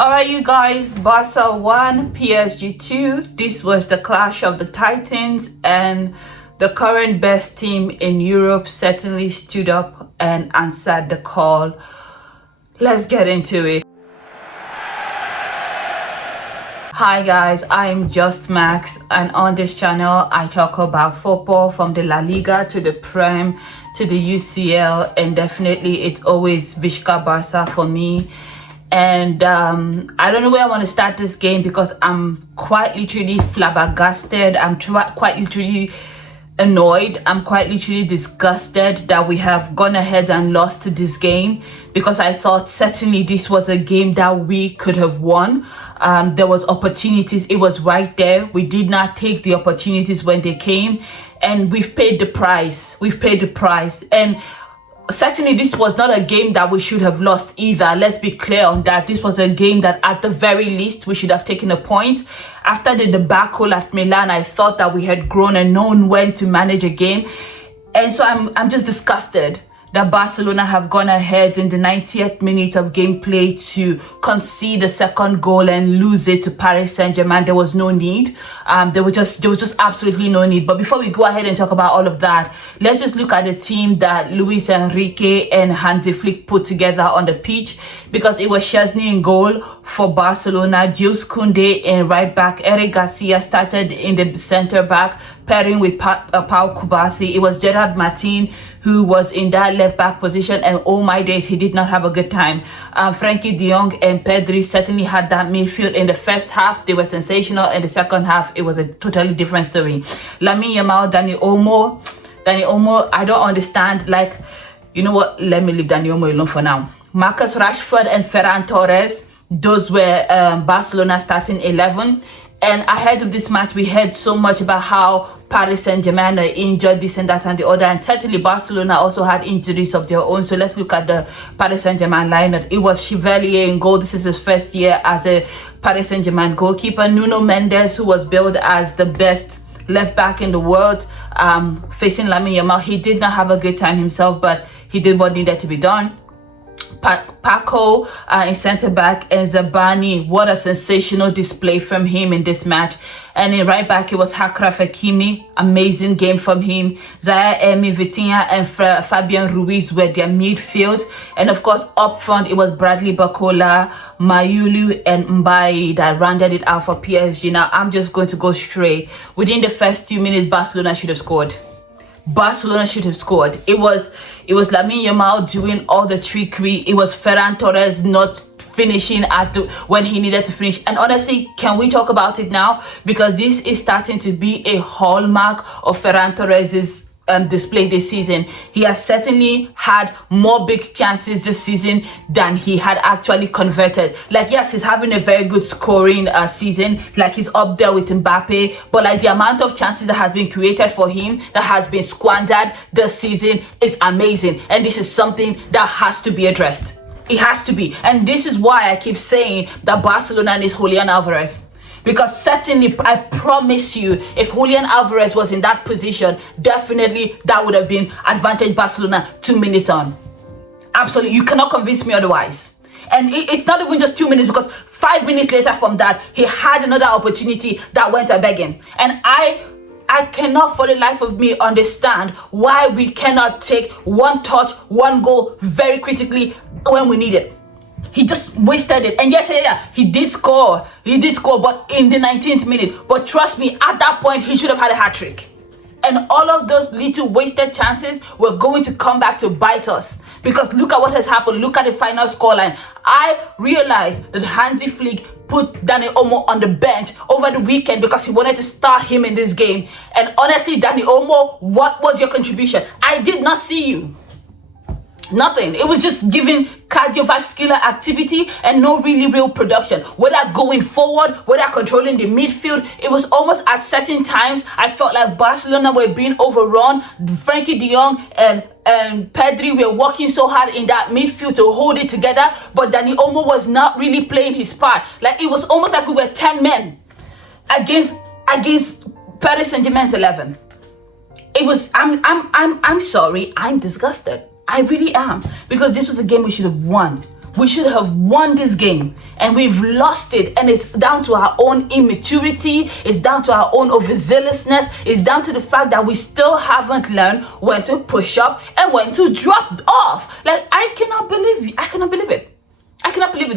Alright, you guys, Barca 1, PSG 2. This was the clash of the Titans, and the current best team in Europe certainly stood up and answered the call. Let's get into it. Hi guys, I'm Just Max, and on this channel I talk about football from the La Liga to the Prem to the UCL, and definitely it's always Vizca Barca for me. And I don't know where I want to start this game because I'm quite literally flabbergasted. I'm quite literally annoyed. I'm quite literally disgusted that we have gone ahead and lost this game, because I thought certainly this was a game that we could have won. There was opportunities. It was right there. We did not take the opportunities when they came, and we've paid the price. We've paid the price. And certainly this was not a game that we should have lost either. Let's be clear on that. This was a game that at the very least we should have taken a point. After the debacle at Milan, I thought that we had grown and known when to manage a game. And so I'm just disgusted that Barcelona have gone ahead in the 90th minute of gameplay to concede the second goal and lose it to Paris Saint-Germain. There was no need. There was just absolutely no need. But before we go ahead and talk about all of that, let's just look at the team that Luis Enrique and Hansi Flick put together on the pitch, because it was Szczesny in goal for Barcelona, Jules Koundé in right back, Eric Garcia started in the center back, pairing with Pau Kubasi. It was Gerard Martin who was in that left back position, and oh my days, he did not have a good time. Frenkie de Jong and Pedri certainly had that midfield. In the first half, they were sensational. In the second half, it was a totally different story. Lamine Yamal, Dani Olmo, I don't understand. Like, you know what? Let me leave Dani Olmo alone for now. Marcus Rashford and Ferran Torres, those were Barcelona starting 11. And ahead of this match, we heard so much about how Paris Saint-Germain are injured, this and that and the other. And certainly Barcelona also had injuries of their own. So let's look at the Paris Saint-Germain lineup. It was Chevalier in goal. This is his first year as a Paris Saint-Germain goalkeeper. Nuno Mendes, who was billed as the best left back in the world, facing Lamine Yamal. He did not have a good time himself, but he did what needed to be done. Paco in centre back, and Zabani. What a sensational display from him in this match. And in right back, it was Achraf Hakimi. Amazing game from him. Zaire Emery, Vitinha and Fabian Ruiz were their midfield. And of course, up front, it was Bradley Barcola, Mayulu and Mbaye that rounded it out for PSG. Now, I'm just going to go straight. Within the first 2 minutes, Barcelona should have scored. Barcelona should have scored. It was Lamine Yamal doing all the trickery. It was Ferran Torres not finishing when he needed to finish. And honestly, can we talk about it now? Because this is starting to be a hallmark of Ferran Torres's display this season. He has certainly had more big chances this season than he had actually converted. Like, yes, he's having a very good scoring season. Like, he's up there with Mbappe, but like the amount of chances that has been created for him, that has been squandered this season, is amazing. And this is something that has to be addressed. It has to be. And this is why I keep saying that Barcelona needs Julian Alvarez. Because certainly, I promise you, if Julian Alvarez was in that position, definitely that would have been advantage Barcelona 2 minutes on. Absolutely. You cannot convince me otherwise. And it's not even just 2 minutes, because 5 minutes later from that, he had another opportunity that went a-begging. And I cannot for the life of me understand why we cannot take one touch, one goal very critically when we need it. He just wasted it. And yes, he did score. But in the 19th minute. But trust me, at that point, he should have had a hat-trick. And all of those little wasted chances were going to come back to bite us. Because look at what has happened. Look at the final scoreline. I realized that Hansi Flick put Dani Olmo on the bench over the weekend because he wanted to start him in this game. And honestly, Dani Olmo, what was your contribution? I did not see you. Nothing. It was just giving cardiovascular activity and no really real production. Whether going forward, whether controlling the midfield, it was almost at certain times I felt like Barcelona were being overrun. Frenkie de Jong and Pedri were working so hard in that midfield to hold it together, but Dani Olmo was not really playing his part. Like, it was almost like we were 10 men against Paris Saint-Germain's 11. It was. I'm sorry. I'm disgusted. I really am, because this was a game we should have won. We should have won this game, and we've lost it. And it's down to our own immaturity. It's down to our own overzealousness. It's down to the fact that we still haven't learned when to push up and when to drop off. Like, I cannot believe it. I cannot believe it.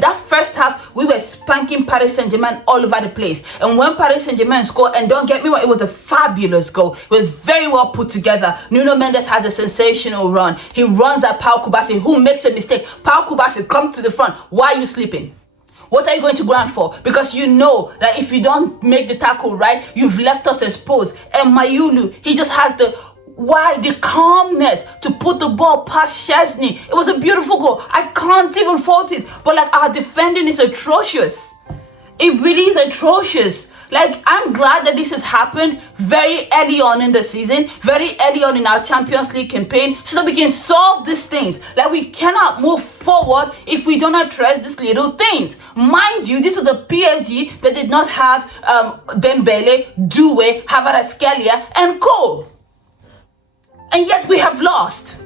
That first half, we were spanking Paris Saint-Germain all over the place. And when Paris Saint-Germain scored, and don't get me wrong, it was a fabulous goal. It was very well put together. Nuno Mendes has a sensational run. He runs at Pau Kubasi, who makes a mistake. Pau Kubasi, come to the front. Why are you sleeping? What are you going to ground for? Because you know that if you don't make the tackle right, you've left us exposed. And Mayulu, he just has the calmness to put the ball past Chesney. It was a beautiful goal. I can't even fault it. But like, our defending is atrocious. It really is atrocious. Like, I'm glad that this has happened very early on in the season, very early on in our Champions League campaign, so that we can solve these things. Like, we cannot move forward if we don't address these little things. Mind you, this is a PSG that did not have Dembele, Doué, Kvaratskhelia, and Co. And yet we have lost.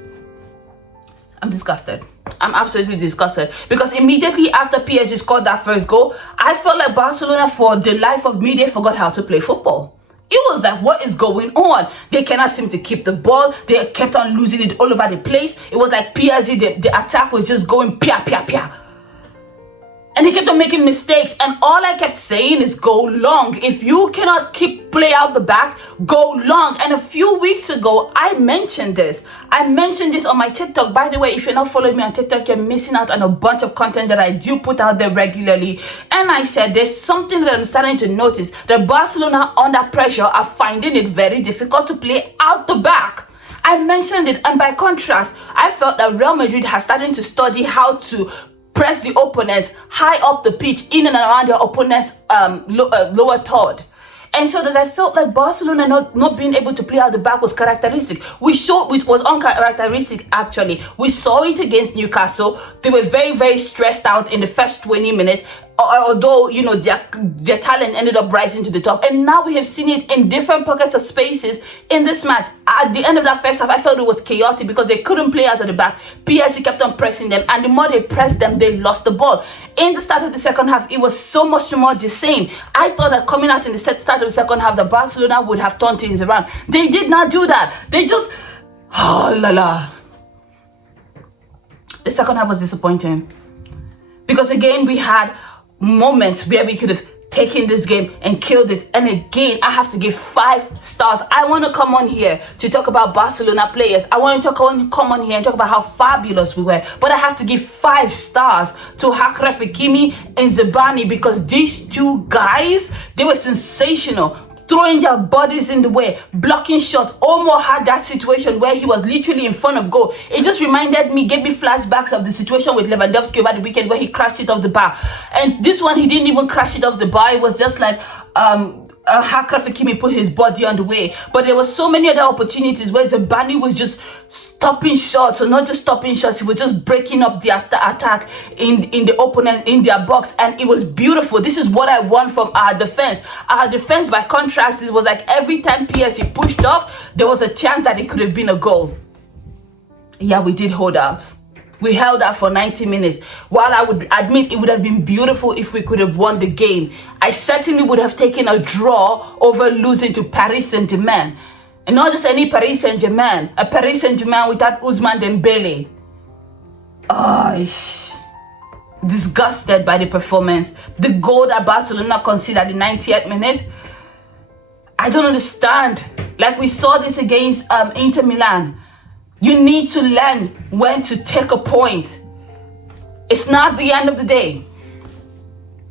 I'm disgusted. I'm absolutely disgusted. Because immediately after PSG scored that first goal, I felt like Barcelona, for the life of me, they forgot how to play football. It was like, what is going on? They cannot seem to keep the ball. They kept on losing it all over the place. It was like PSG, the attack was just going pia, pia, pia. And they kept on making mistakes. And all I kept saying is go long. If you cannot play out the back, go long. And a few weeks ago, I mentioned this. I mentioned this on my TikTok. By the way, if you're not following me on TikTok, you're missing out on a bunch of content that I do put out there regularly. And I said there's something that I'm starting to notice. That Barcelona, under pressure, are finding it very difficult to play out the back. I mentioned it. And by contrast, I felt that Real Madrid has started to study how to press the opponents high up the pitch, in and around their opponent's lower third. And so that I felt like Barcelona not being able to play out the back was characteristic. Which was uncharacteristic, actually. We saw it against Newcastle. They were very, very stressed out in the first 20 minutes. Although, you know, their talent ended up rising to the top. And now we have seen it in different pockets of spaces in this match. At the end of that first half, I felt it was chaotic because they couldn't play out of the back. PSG kept on pressing them. And the more they pressed them, they lost the ball. In the start of the second half, it was so much more the same. I thought that coming out in the start of the second half, that Barcelona would have turned things around. They did not do that. They just, oh la la. The second half was disappointing. Because again, we had moments where we could have taken this game and killed it. And again, I have to give 5 stars. I want to come on here to talk about Barcelona players. I want to come on here and talk about how fabulous we were. But I have to give 5 stars to Achraf Hakimi and Zabani, because these two guys, they were sensational. Throwing their bodies in the way, blocking shots. Omo had that situation where he was literally in front of goal. It just gave me flashbacks of the situation with Lewandowski over the weekend where he crashed it off the bar. And this one, he didn't even crash it off the bar. It was just like Achraf Hakimi put his body on the way. But there were so many other opportunities where Zabani was just stopping shots, or not just stopping shots, he was just breaking up the attack in the opponent, in their box, and it was beautiful. This is what I want from our defense. Our defense, by contrast, it was like every time PSG pushed up, there was a chance that it could have been a goal. Yeah, we did hold out. We held out for 90 minutes. While I would admit it would have been beautiful if we could have won the game, I certainly would have taken a draw over losing to Paris Saint-Germain. And not just any Paris Saint-Germain, a Paris Saint-Germain without Ousmane Dembele. Disgusted by the performance. The goal that Barcelona conceded in the 90th minute, I don't understand. Like, we saw this against Inter Milan. You need to learn when to take a point. It's not the end of the day.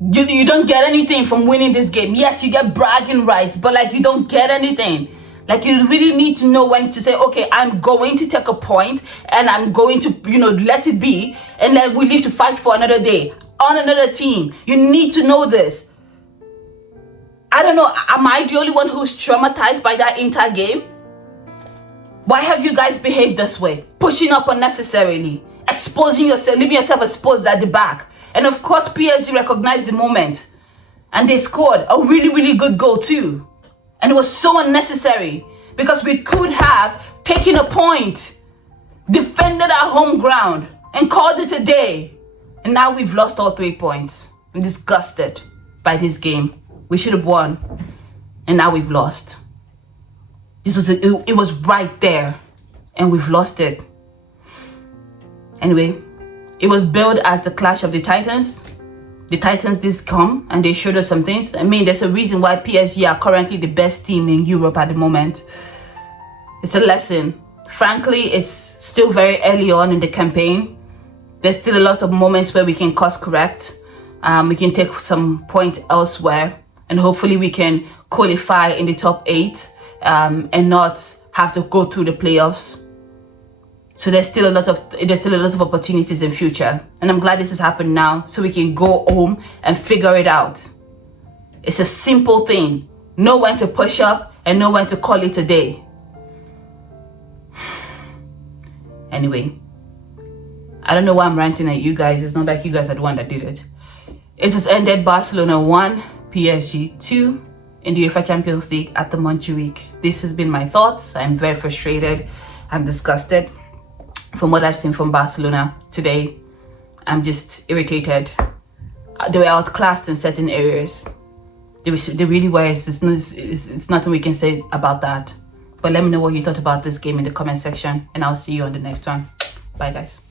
You don't get anything from winning this game. Yes, you get bragging rights, but like, you don't get anything. Like, you really need to know when to say, okay, I'm going to take a point and I'm going to, let it be. And then we live to fight for another day on another team. You need to know this. I don't know. Am I the only one who's traumatized by that Inter game? Why have you guys behaved this way? Pushing up unnecessarily, exposing yourself, leaving yourself exposed at the back. And of course, PSG recognized the moment. And they scored a really, really good goal too. And it was so unnecessary, because we could have taken a point, defended our home ground, and called it a day. And now we've lost all 3 points. I'm disgusted by this game. We should have won. And now we've lost. It was right there. And we've lost it. Anyway, it was billed as the clash of the Titans. The Titans did come and they showed us some things. I mean, there's a reason why PSG are currently the best team in Europe at the moment. It's a lesson. Frankly, it's still very early on in the campaign. There's still a lot of moments where we can course correct. We can take some points elsewhere. And hopefully we can qualify in the top 8 and not have to go through the playoffs. So there's still a lot of opportunities in future. And I'm glad this has happened now so we can go home and figure it out. It's a simple thing. Know when to push up and know when to call it a day. Anyway, I don't know why I'm ranting at you guys. It's not like you guys are the one that did it. It has ended Barcelona 1, PSG 2 in the UEFA Champions League at the Montjuic. This has been my thoughts. I'm very frustrated. I'm disgusted from what I've seen from Barcelona today. I'm just irritated. They were outclassed in certain areas. They really were. It's nothing we can say about that. But let me know what you thought about this game in the comment section, and I'll see you on the next one. Bye, guys.